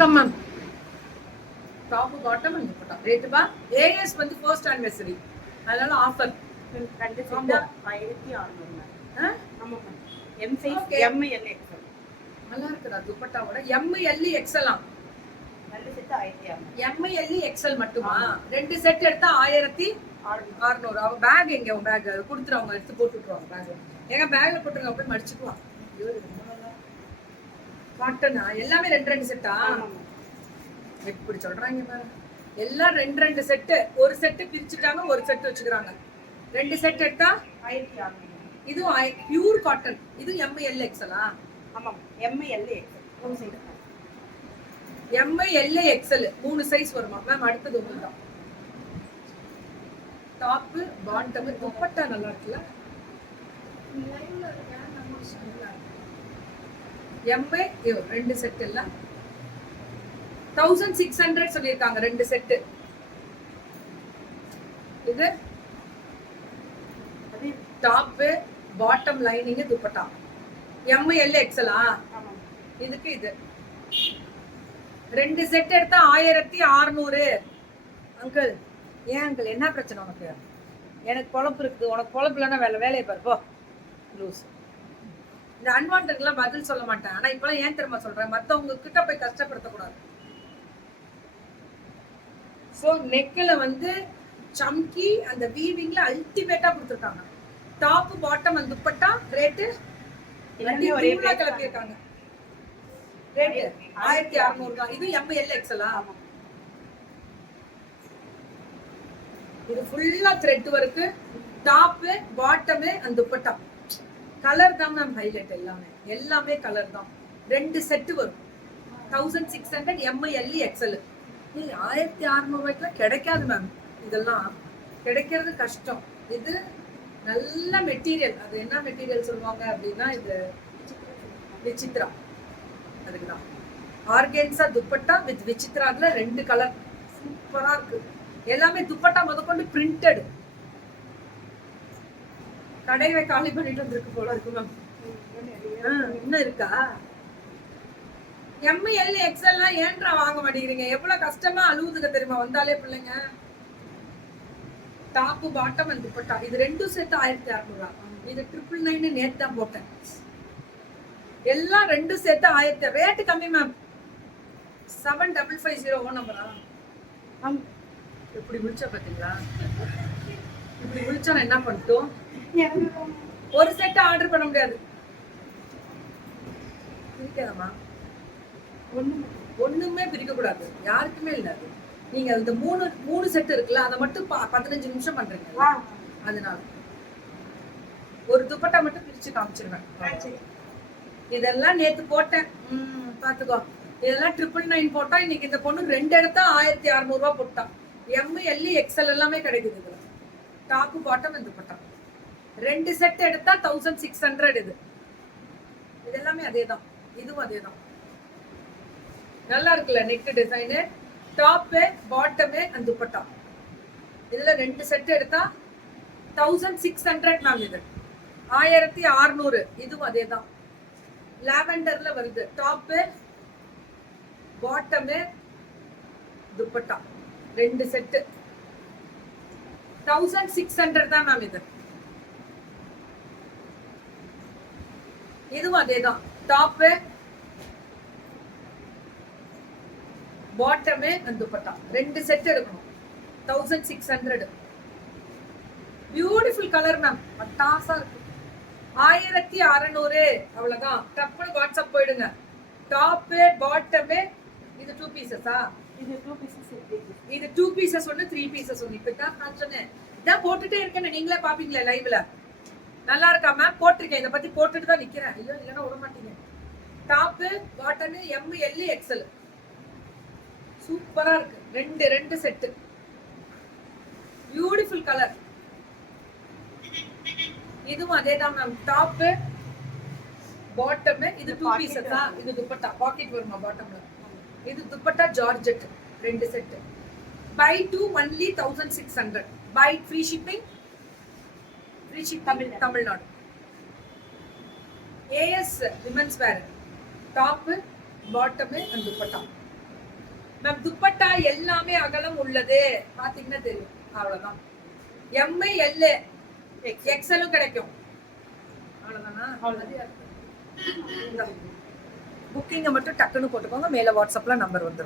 வணக்கம் ma'am. Top bottom வந்து போட்டா ரேட் பா ஏஎஸ் வந்து ஃபர்ஸ்ட் ஆனிவர்சரி அதனால ஆஃபர் ரெண்டு செட் 1600 மேம். ஆமா ma'am. M size M L XL நல்லா இருக்குடா துப்பட்டாவோட எம் எல் எக்ஸ்எல் ரெண்டு செட் 1600 எம் எல் எக்ஸ்எல் மட்டுமா ரெண்டு செட் எடுத்தா 1600 அவ பேக் எங்க உங்க பேக் கொடுத்துரு அவங்க எடுத்து போட்டு விட்டுருவாங்க பேக் எங்க பேக்ல போட்டுருங்க அப்படியே மடிச்சுக்குவான் காட்டனா எல்லாமே ரெண்டு ரெண்டு செட்டா எப்படி சொல்றாங்க பாரு எல்லாம் ரெண்டு ரெண்டு செட்டு ஒரு செட்டு பிரிச்சுட்டாங்க ஒரு செட் வச்சுக்கிறாங்க ரெண்டு செட் எடுத்தா 1600 இது பியூர் காட்டன் இது எம் எல் எக்ஸ்எலா ஆமா M L XL M L XL மூணு சைஸ் வருமா மேம் அடுத்தது உங்களுக்கு டாப் பாட்டம் துப்பட்டா நல்லா இருக்குல்ல எம் ரெண்டு செட் இல்ல 1600 சொல்லிருக்காங்க ரெண்டு செட் இது top bottom lining dupatta M L XL இதுக்கு இது ரெண்டு செட் எடுத்தா 1600 அங்கிள் ஏன் அங்கிள் என்ன பிரச்சனை உனக்கு எனக்கு பொழப்பு இருக்குது உனக்கு பொழப்பு இல்லைன்னா வேலையை பாரு போ லூஸ் இந்த அன்வான்ட்லாம் பதில் சொல்ல மாட்டேன் ஆனா இப்பெல்லாம் ஏன் தெரியுமா சொல்றேன் மத்தவங்க கிட்ட போய் கஷ்டப்படுத்தக்கூடாது சோ நெக்ல வந்து சம்கி அந்த வீவிங்ல அல்டிமேட்டா கொடுத்துருக்காங்க டாப் பாட்டம் அந்த துப்பட்டா ரேட்டு ஒரே கிளப்பியிருக்காங்க ரேட்டு 1600 தான் இது எம் எல் எக்ஸ்எல் இது ஃபுல்லா த்ரெட் ஒர்க் டாப் பாட்டம் அந்த துப்பட்டா கலர் தான் மேம் ஹைலைட் எல்லாமே கலர் தான் ரெண்டு செட் வரும் 1600 எம் எல் எக்ஸ்எல் 1600 ரூபாய்க்குலாம் கிடைக்காது மேம் இதெல்லாம் கிடைக்கிறது கஷ்டம் இது நல்ல மெட்டீரியல் அது என்ன மெட்டீரியல் சொல்லுவாங்க அப்படின்னா இது விசித்ரா அதுக்குதான் ஆர்கென்சா துப்பட்டா வித் விசித்ரால ரெண்டு கலர் சூப்பரா இருக்கு எல்லாமே துப்பட்டா முதற்கொண்டு பிரிண்டட் கடையை காலி பண்ணிட்டு வந்திருக்கு போல இருக்கு மேம் இன்னும் இருக்கா எம் எல் எக்ஸ்எல் ஏன்றா வாங்க மாட்டேங்கிறீங்க எவ்வளவு கஷ்டமா அழுவுதுங்க தெரியுமா வந்தாலே பிள்ளைங்க டாப் பாட்டம் அண்ட் துப்பட்டா இது ரெண்டும் சேர்த்து 1600 இது 999 நேத்து தான் போட்டேன் எல்லாம் ரெண்டும் சேர்த்து 1000 ரேட் கம்மி மேம் 7550 நம்பரா இப்படி விழிச்சா பாத்தீங்களா இப்படி விழிச்சா நான் என்ன பண்ணிட்டோம் ஒரு செட் ஆர்டர் பண்ண முடியாது பிரிக்காதமா ஒண்ணுமே பிரிக்க கூடாது யாருக்குமே இல்ல அது நீங்க அந்த மூணு செட் இருக்குல்ல அதை மட்டும் 15 நிமிஷம் பண்றீங்க அதனால ஒரு துப்பட்டா மட்டும் பிரிச்சு காமிச்சிருவேன் இதெல்லாம் நேத்து போட்டேன் பாத்துக்கோ இதெல்லாம் 999 போட்டா இன்னைக்கு இந்த பொண்ணு ரெண்டு எடுத்தா 1600 ரூபாய் போட்டா எம் எல் எக்ஸ்எல் எல்லாமே கிடைக்குது இதுல டாப் பாட்டம் இந்த துப்பட்டா ரெண்டு செட் எடுத்தா 1600 இது எல்லாமே அதேதான் இதுவும் அதேதான் நல்லா இருக்குல்ல neck design top bottom and dupatta இதுல ரெண்டு செட் எடுத்தா 1600 மேம் இது 1600 இதுவும் அதேதான் லாவெண்டர்ல வருது டாப் பாட்டம் துப்பட்டா ரெண்டு செட் 1600 தான் மேம் இதுவும் அதேதான் டாப் பாட்டம் அண்ட் துப்பட்டா ரெண்டு செட் எடுக்கணும் 1600 பியூட்டிஃபுல் கலர் மேம் பட்டாசா இருக்கு 1600 அவ்வளவுதான் டப்புனு வாட்ஸ்அப் போயிடுங்க டாப் பாட்டம் இது 2 பீசஸா இது 2 பீசஸ் இது 2 பீசஸ் ஒன்னு 3 பீசஸ் ஒன்னு இப்பதான் நான் சொன்னேன் இதான் போட்டுட்டே இருக்கேன் நீங்களே பாப்பீங்களா லைவ்ல நல்லா இருக்கா மேம் போட்டிருக்கேன் இதை பத்தி போட்டுட்டு தான் நிக்கிறேன் இல்லைன்னா விட மாட்டீங்க top bottom M L XL சூப்பரா இருக்கு ரெண்டு செட் பியூட்டிஃபுல் கலர் இதுவும் அதேதான் மேம் டாப் பாட்டம் இது 2 பீசஸா இது துப்பட்டா பாக்கெட் வருமா பாட்டம்ல இது துப்பட்டா ஜார்ஜெட் ரெண்டு set buy 2 only 1600 buy free shipping Tamil Nadu AS women's wear top bottom and dupatta ma'am dupatta எல்லாமே அகலம் உள்ளது பாத்தீங்கன்னா தெரியும் அவ்வளவுதான். எம் எல் எக்ஸ்எலும் கிடைக்கும் அவ்வளவுதானா? புக்கிங்க மட்டும் டக்குன்னு போட்டுக்கோங்க, மேல வாட்ஸ்அப்ல நம்பர் வந்துடும்.